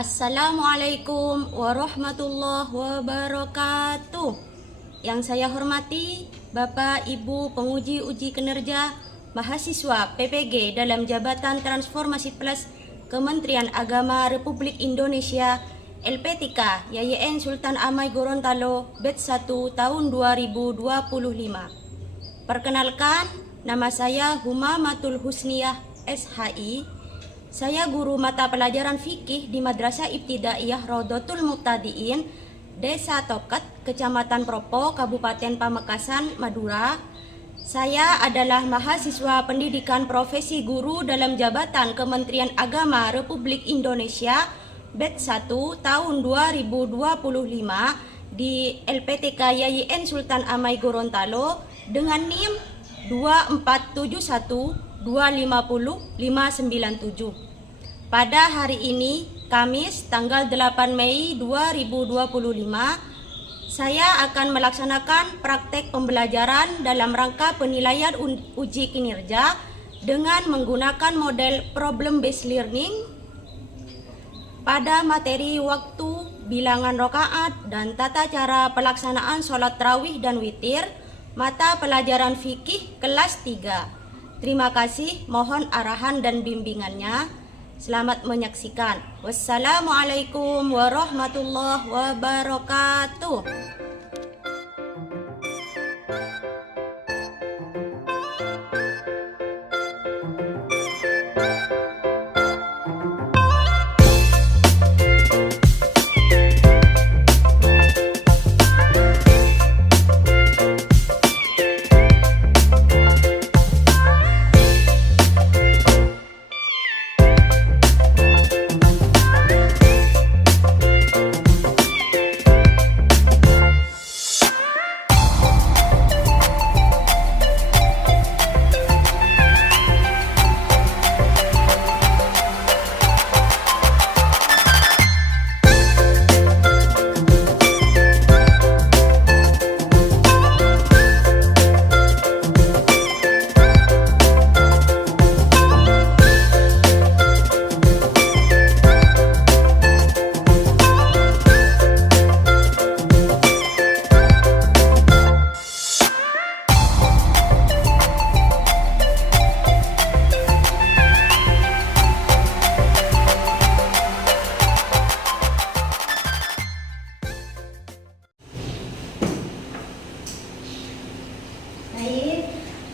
Assalamualaikum warahmatullahi wabarakatuh. Yang saya hormati Bapak Ibu penguji uji kinerja mahasiswa PPG dalam Jabatan Transformasi Plus Kementerian Agama Republik Indonesia LPTK YYN Sultan Amai Gorontalo Batch 1 tahun 2025. Perkenalkan, nama saya Humamatul Husniyah SHI. Saya guru mata pelajaran fikih di Madrasah Ibtidaiyah Raudhatul Muqtadiin, Desa Toket, Kecamatan Propo, Kabupaten Pamekasan, Madura. Saya adalah mahasiswa pendidikan profesi guru dalam Jabatan Kementerian Agama Republik Indonesia Batch 1 tahun 2025 di LPTK YYN Sultan Amai Gorontalo dengan NIM 2471 250 597. Pada hari ini, Kamis tanggal 8 Mei 2025, saya akan melaksanakan praktek pembelajaran dalam rangka penilaian uji kinerja dengan menggunakan model problem based learning pada materi waktu, bilangan rakaat, dan tata cara pelaksanaan sholat tarawih dan witir mata pelajaran fikih kelas 3. Terima kasih, mohon arahan dan bimbingannya. Selamat menyaksikan. Wassalamualaikum warahmatullahi wabarakatuh.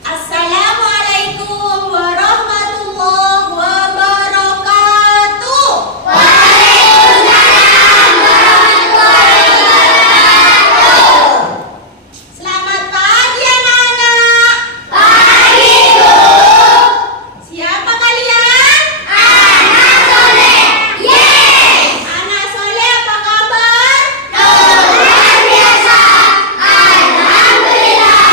Assalamualaikum warahmatullahi wabarakatuh. Waalaikumsalam warahmatullahi wabarakatuh. Selamat pagi anak-anak. Pagi, Bu. Siapa kalian? Anak soleh. Yes. Anak soleh apa kabar? Luar biasa. Alhamdulillah.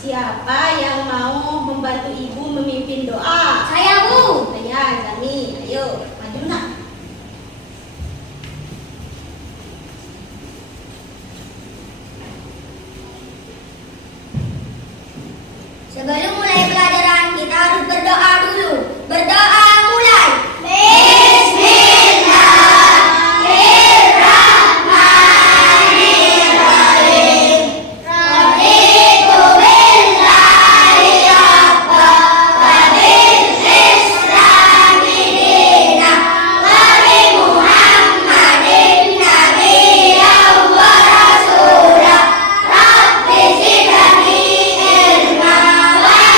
Siapa yang mau membantu ibu memimpin doa? Saya, Bu. Saya, Zami. Ayo, maju nak. Sebelum mulai pelajaran, kita harus berdoa dulu. Berdoa mulai. Wa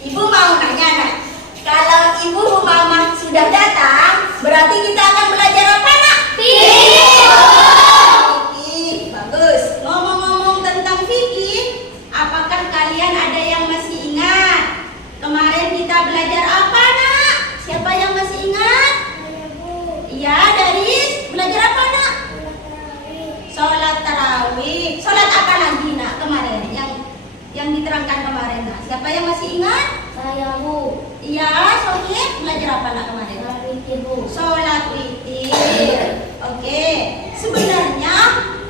Ibu mau nanya, nak. Kalau ibu mama sudah datang, berarti kita akan belajar apa, nak? Fikih. Bagus. Ngomong-ngomong tentang fikih, apakah kalian ada yang masih ingat? Kemarin kita belajar apa, nak? Siapa yang masih ingat? Iya, Daris. Belajar apa, nak? Sholat tarawih. Sholat apa lagi, nak, kemarin? Yang diterangkan kemarin, nak. Siapa yang masih ingat? Saya, Bu. Iya, Sohib. Belajar apa, nak, kemarin? Sholat witir, Bu. Sholat witir. Oke. Sebenarnya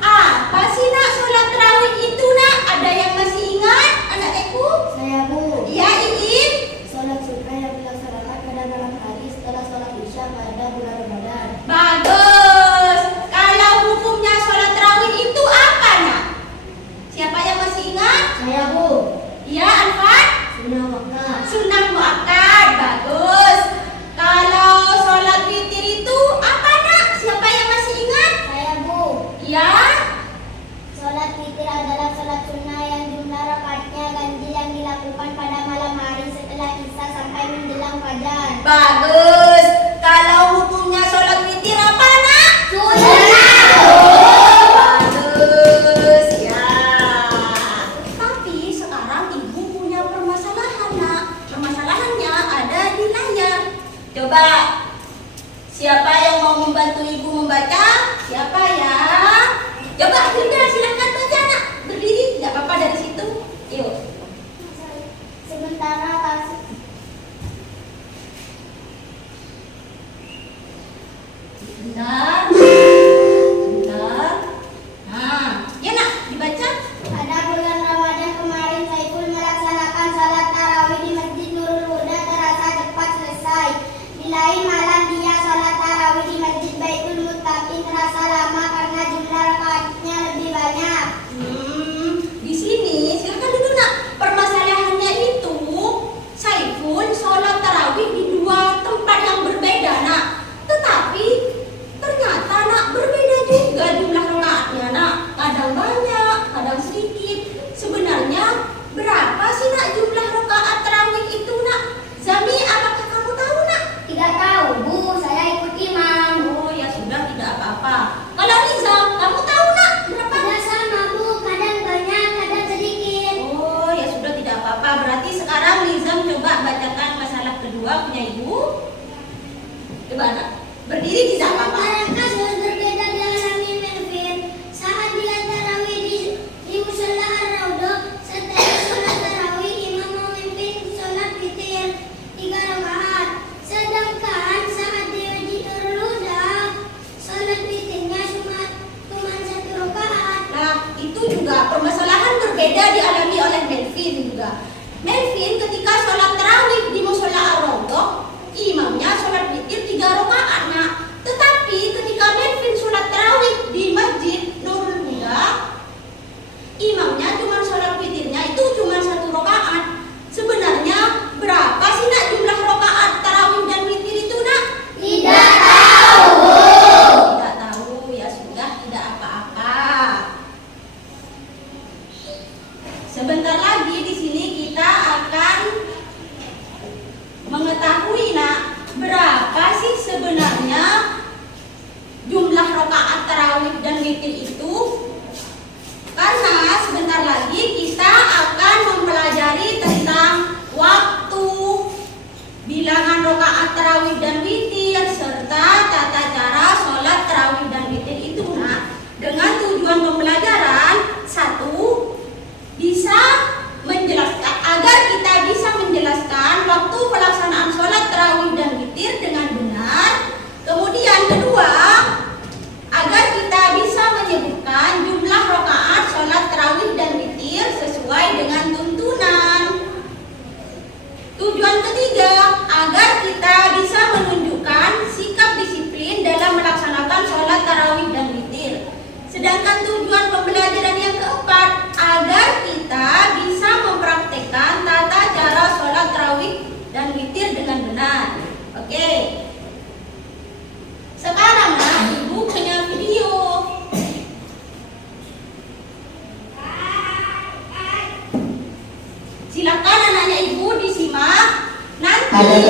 apa sih, nak, sholat tarawih itu, nak? Ada yang masih ingat, anak-anakku? Saya, Bu. Iya, Iin. Sholat sunnah yang dilaksanakan pada malam hari setelah sholat isya pada bulan Ramadan. Bagus. Kalau hukumnya sholat tarawih itu apa, nak? Siapa yang masih ingat? Saya, Bu. Iya, Alfan. Sunnah muakkad. Sunnah muakkad. Bagus. Kalau sholat witir itu apa, nak? Siapa yang masih ingat? Saya, Bu. Iya. Sholat witir adalah sholat sunnah yang jumlah rakaatnya ganjil yang dilakukan pada malam hari setelah isya sampai menjelang fajar. Bagus. Kalau hukumnya sholat witir apa, nak? Sunnah. Bagus. Ya. Tapi sekarang ibu punya permasalahan, nak. Permasalahannya ada di layar. Coba. Siapa yang mau membantu ibu membaca? Siapa ya? Coba Hilda, silakan baca, nak. Berdiri, nggak apa-apa dari situ. Yuk. Sementara kasus Bentar. Bentar. Nah, ya, nak, dibaca. pada bulan Ramadan kemarin Saiful melaksanakan salat tarawih di Masjid Nurul Huda terasa cepat selesai. Di lain malam dia salat tarawih di Masjid Baitul Muttaqin terasa lama karena jumlah rakaatnya lebih banyak. Di sini silakan duduk, nak. Permasalahannya itu Saiful sholat tarawih di dua tempat yang berbeda, nak. Tetapi ternyata, nak, berbeda juga jumlah rakaatnya, nak. Kadang banyak, kadang sedikit. Sebenarnya berapa sih, nak, jumlah rakaat tarawih itu, nak? Zami, apakah kamu tahu, nak? Tidak tahu, Bu, saya ikut imam. Oh, ya sudah, tidak apa-apa. Kalau Nizam, kamu tahu, nak, berapa? Tidak sama, Bu, kadang banyak, kadang sedikit. Oh, ya sudah, tidak apa-apa. Berarti sekarang Nizam coba bacakan masalah kedua punya ibu. Coba, nak. Berdiri tidak apa-apa. Sementara kasus berbeda dengan Rami Melvin saat dia tarawih di musola Ar-Raudhah. Setelah sholat tarawih, imam memimpin sholat witir 3 rakaat. Sedangkan saat dia di Ar-Raudhah, sholat witirnya cuma 1 rakaat. Nah, itu juga permasalahan berbeda dialami oleh Melvin juga. Melvin ketika sholat tarawih di musola Ar-Raudhah, imamnya sholat witir 3 rakaat, nak. Tetapi ketika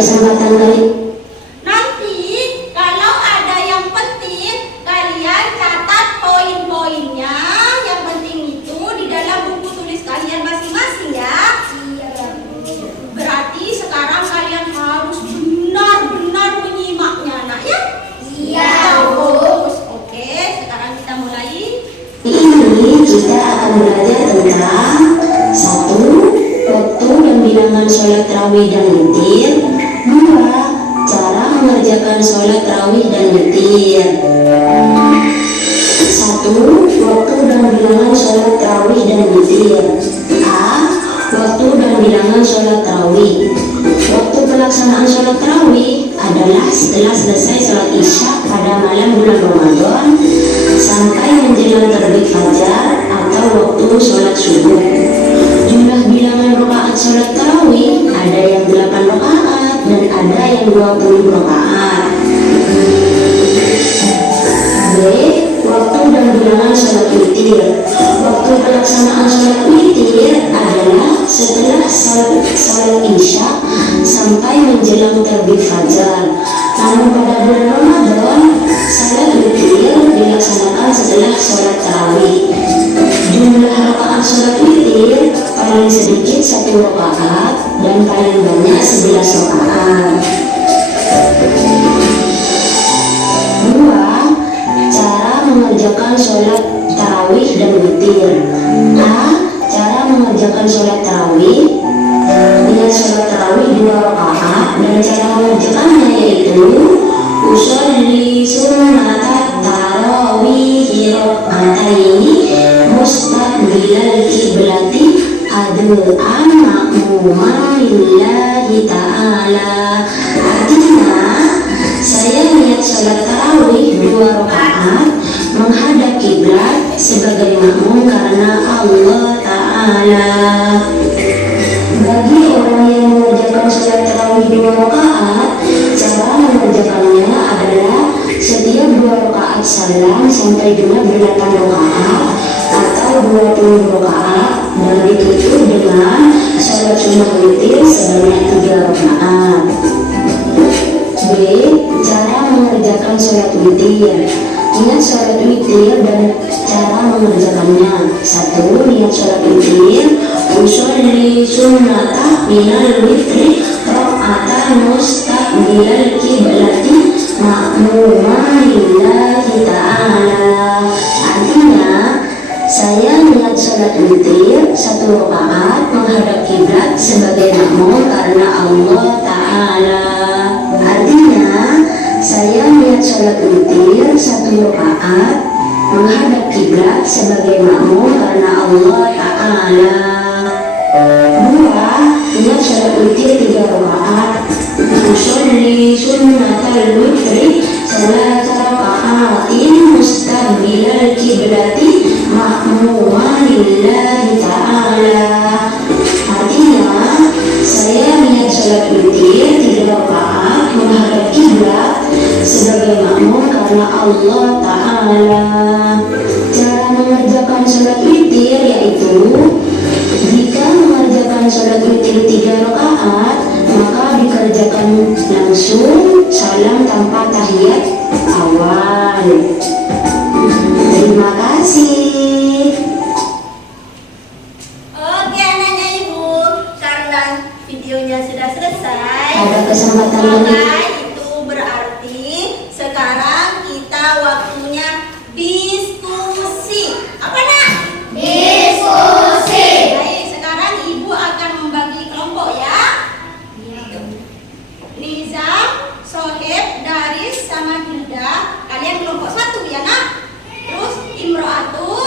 kesempatan kali Nanti kalau ada yang penting, kalian catat poin-poinnya. Yang penting itu di dalam buku tulis kalian masing-masing ya. Berarti sekarang kalian harus benar-benar menyimaknya, nak ya? Iya, Bu. Bagus. Oke, sekarang kita mulai. ini kita akan belajar tentang satu, waktu dan bilangan sholat tarawih dan witir. Dua, cara mengerjakan sholat tarawih dan witir. Satu, waktu dan bilangan sholat tarawih dan witir. A. Waktu dan bilangan sholat tarawih. Waktu pelaksanaan sholat tarawih adalah setelah selesai sholat isya pada malam bulan Ramadan sampai menjelang terbit fajar atau waktu sholat subuh. Jumlah bilangan rakaat sholat tarawih ada yang 8 rakaat dan ada yang 20 rakaat. B. Waktu dan bilangan sholat witir. Waktu pelaksanaan sholat witir adalah setelah sholat isya sampai menjelang terbit fajar. Namun pada bulan Ramadan, sholat witir dilaksanakan setelah sholat tarawih. Jumlah rakaat sholat witir paling sedikit 1 rakaat dan paling banyak 11 rakaat. 2. Cara mengerjakan sholat tarawih dan witir. A. Cara mengerjakan sholat tarawih. Dengan sholat tarawih 2 rakaat dan cara mengerjakannya yaitu usolli sunnatat tarawih raka'ataini mustaqbilal kiblati ad'an ma'muman lillahi ta'ala. Artinya, saya niat sholat tarawih 2 rakaat menghadap kiblat sebagai makmum karena Allah Ta'ala. Bagi orang yang mengerjakan sholat tarawih 2 rakaat, cara mengerjakannya adalah setiap 2 rakaat salam sampai genap 8 rakaat atau 20 rakaat dan ditutup dengan sholat sunnah witir sebanyak 3 rakaat. B. Cara mengerjakan sholat witir. Niat sholat witir dan cara mengerjakannya. 1. Niat sholat witir. Usolli sunnata minal witri raka'atan mustaqbilal kiblati ma'muman lillahi ta'ala. Artinya, saya niat sholat witir 1 rakaat menghadap kiblat sebagai makmum karena Allah Ta'ala. Artinya, saya niat sholat witir 1 rakaat menghadap kiblat sebagai makmum karena Allah Ta'ala. 2. Niat sholat witir 3 rakaat. Usolli sunnatal witri salasa raka'atin mustaqbilal kiblati ma'muman lillahi ta'ala. Artinya, saya niat sholat witir 3 rakaat menghadap kiblat sebagai makmum karena Allah Ta'ala. Cara mengerjakan sholat witir yaitu jika mengerjakan sholat witir 3 rakaat maka dikerjakan langsung salam tanpa tahiyat awal. Terima kasih. Oke anaknya ibu, karena videonya sudah selesai. Ada kesempatan Maka lagi. itu berarti sekarang kita waktunya diskusi. Apa nak? Diskusi. Baik, sekarang ibu akan membagi kelompok ya. Liza, Sohib, Daris, sama Hilda. Kalian kelompok 1 ya nak. Terus Imro'atu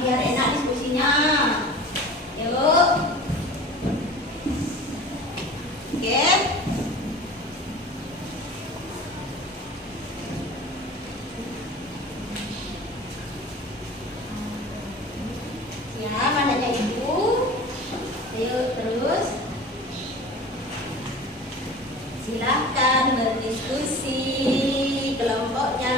biar enak diskusinya. Yuk. Oke. Ya, mananya ibu. Ayo terus. Silakan berdiskusi kelompoknya.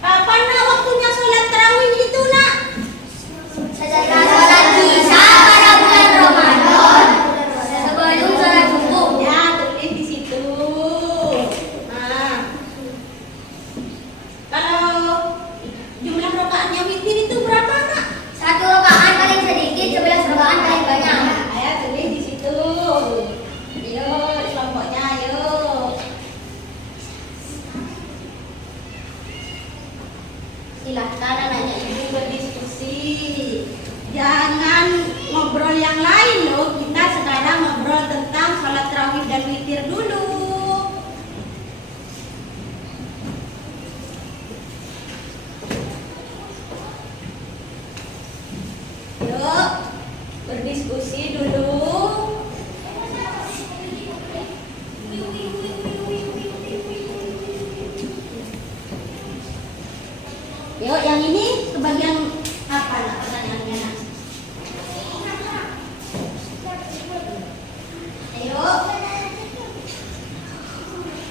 Kapan nak waktunya sholat tarawih itu nak? Setelah sholat isya pada bulan Ramadan, sebelum sholat subuh. Ya, tulis di situ. Nah, kalau jumlah rakaatnya witir itu berapa nak? 1 rakaat paling sedikit, 11 rakaat paling banyak. Ayo tulis di situ. Yuk, kelompoknya yuk. Silahkan anaknya ibu berdiskusi. Jangan ngobrol yang lain loh. Kita sekarang ngobrol tentang sholat tarawih dan witir dulu. Yuk, berdiskusi dulu. Yuk, yang ini kebagian apa nak pertanyaannya nak? Ayo.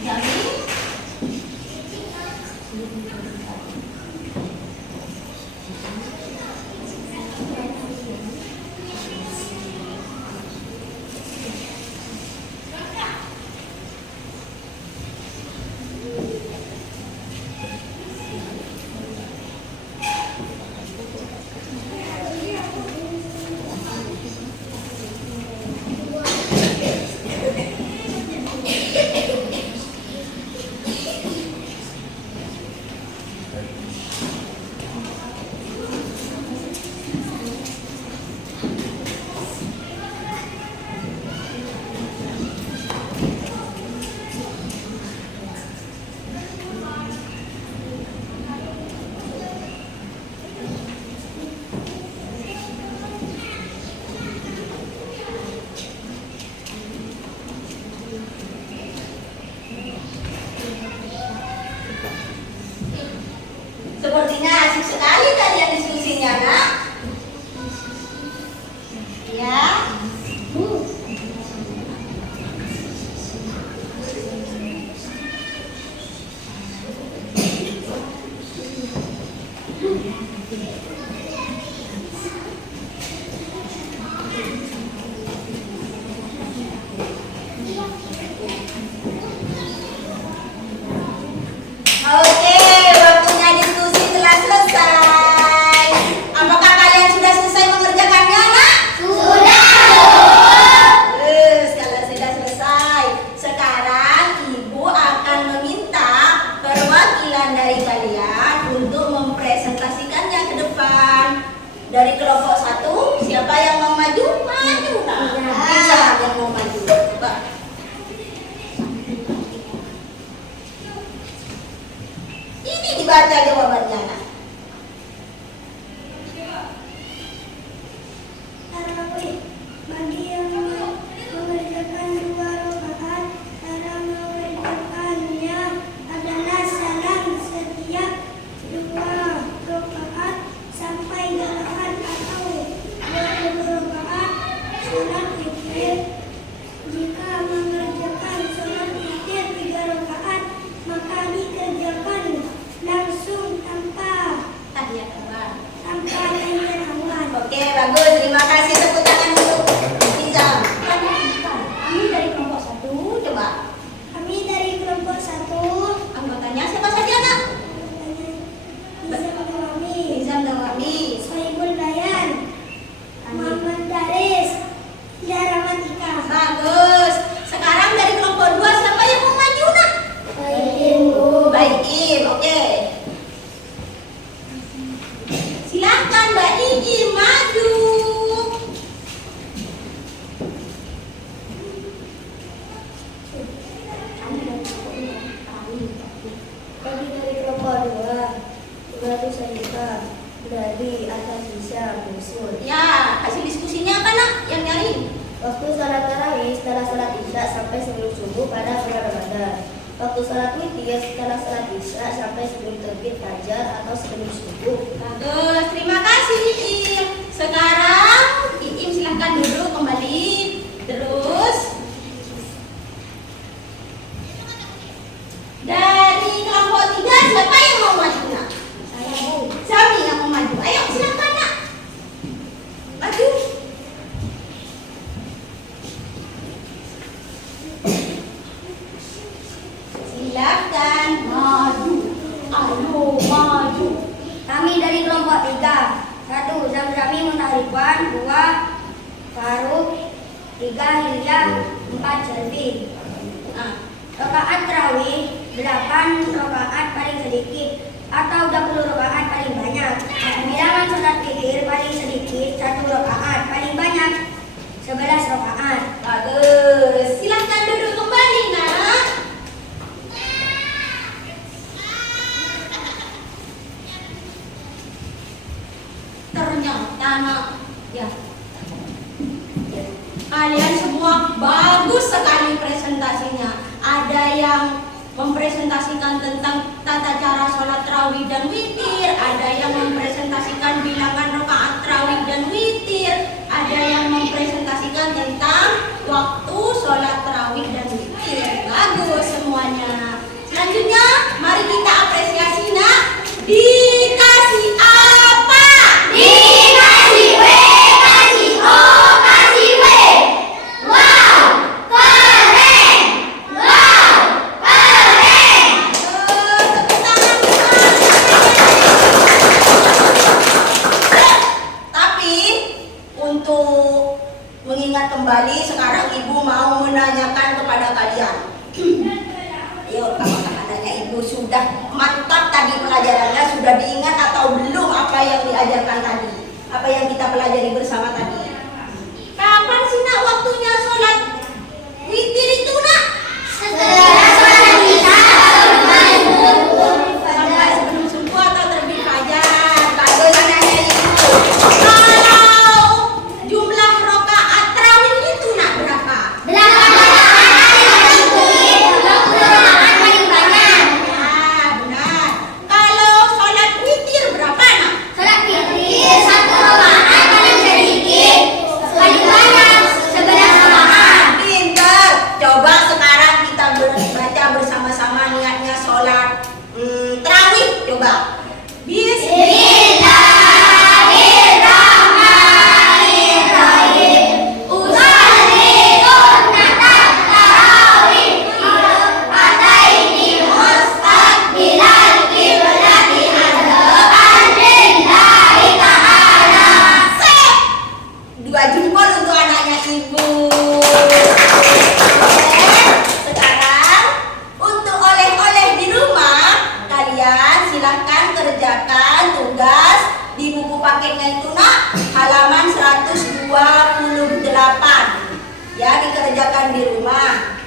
Jadi. Sepertinya asik sekali kalian diskusinya, nak. Ya. Oke, waktunya diskusi telah selesai. Apakah kalian sudah selesai mengerjakannya, nak? Sudah. Kalau sudah selesai, sekarang ibu akan meminta perwakilan dari kalian untuk mempresentasikannya ke depan. Dari kelompok 1, siapa yang mau maju? Maju, nak. Bisa yang mau maju. Coba. Ini dibaca jawabannya, nak. Tarawih bagi yang mengerjakan 2 rakaat, cara mengerjakannya adalah salam setiap 2 rakaat sampai 8 atau 20 rakaat sholat witir. Jika mengerjakan sholat witir 3 rakaat, maka dikerjakan langsung Maka dari atas bisa usul. Ya, hasil diskusinya apa nak yang nyari? Waktu sholat tarawih setelah sholat isya sampai sebelum subuh pada bulan Ramadan. Waktu sholat witir setelah sholat isya sampai sebelum terbit fajar atau sebelum subuh. Bagus, terima kasih Iim. Sekarang Iim silahkan duduk kembali. Terus dari kelompok 3 siapa yang mau maju nak? Saya Bu. Sami yang mau maju. Ayo silahkan nak. Maju. Silahkan maju. Ayo maju. Kami dari kelompok 3. 1. Zamzami Muntarifwan. 2. Faruk. 3. Hilya. 4. Selvi. Nah, Rakaat tarawih 8 rakaat paling sedikit atau 20 rakaat paling banyak. Bilangan sholat witir paling sedikit 1 rakaat, paling banyak 11 rakaat. bagus. Silahkan duduk kembali nak. Ternyata nak, ya. Kalian semua bagus sekali presentasinya. Ada yang mempresentasikan tentang tata cara sholat tarawih dan witir, ada yang mempresentasikan bilangan rakaat tarawih dan witir, ada yang mempresentasikan tentang waktu sholat tarawih dan witir. Bagus semuanya. Selanjutnya, mari kita apresiasi nak. Dikasih apa? Dikasih W, kasih O, kasih W. Wow, keren. Wow, keren. Tepuk tangan Tapi untuk mengingat kembali, sekarang ibu mau menanyakan kepada kalian. Yuk, apakah adanya ibu sudah mantap tadi pelajarannya, sudah diingat atau belum apa yang diajarkan tadi, apa yang kita pelajari bersama tadi? Kapan sih nak waktunya sholat witir itu nak? Setelah sholat isya Sampai sebelum subuh atau terbit fajar. Bagus anaknya ibu. Kalau jumlah rakaat tarawih itu nak berapa? 8 rakaat paling sedikit, 20 rakaat paling banyak. Ah, benar. Kalau sholat witir berapa nak? Sholat witir 1 rakaat paling sedikit, paling banyak 11 rakaat. Pintar. Coba sekarang kita baca bersama-sama niatnya sholat tarawih. Coba. Bismillahirrahmanirrahim. Usolli sunnatat tarawih fi rakaataini mustaqbilal qiblati adaan lillahi ta'ala. Sip. 2 jempol untuk anaknya ibu. Sekarang untuk oleh-oleh di rumah, kalian silahkan kerjakan tugas di buku paketnya itu nak, halaman 128. Ya, dikerjakan di rumah.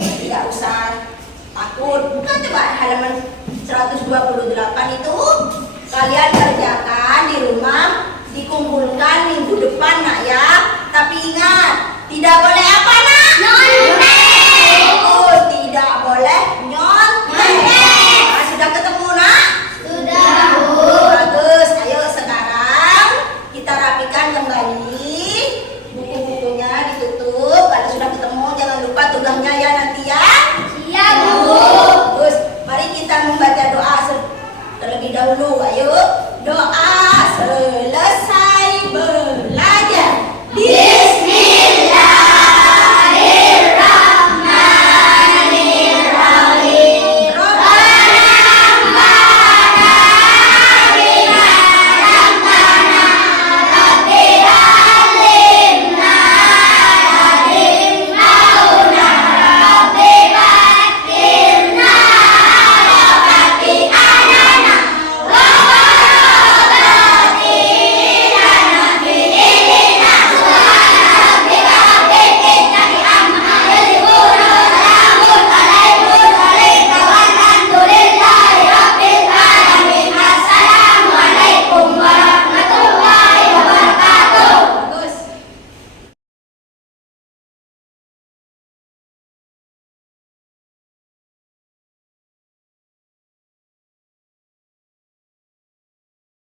Tidak usah takut. Bukan, coba halaman 128 itu kalian kerjakan di rumah, dikumpulkan minggu depan nak ya. Tapi ingat, tidak boleh apa nak?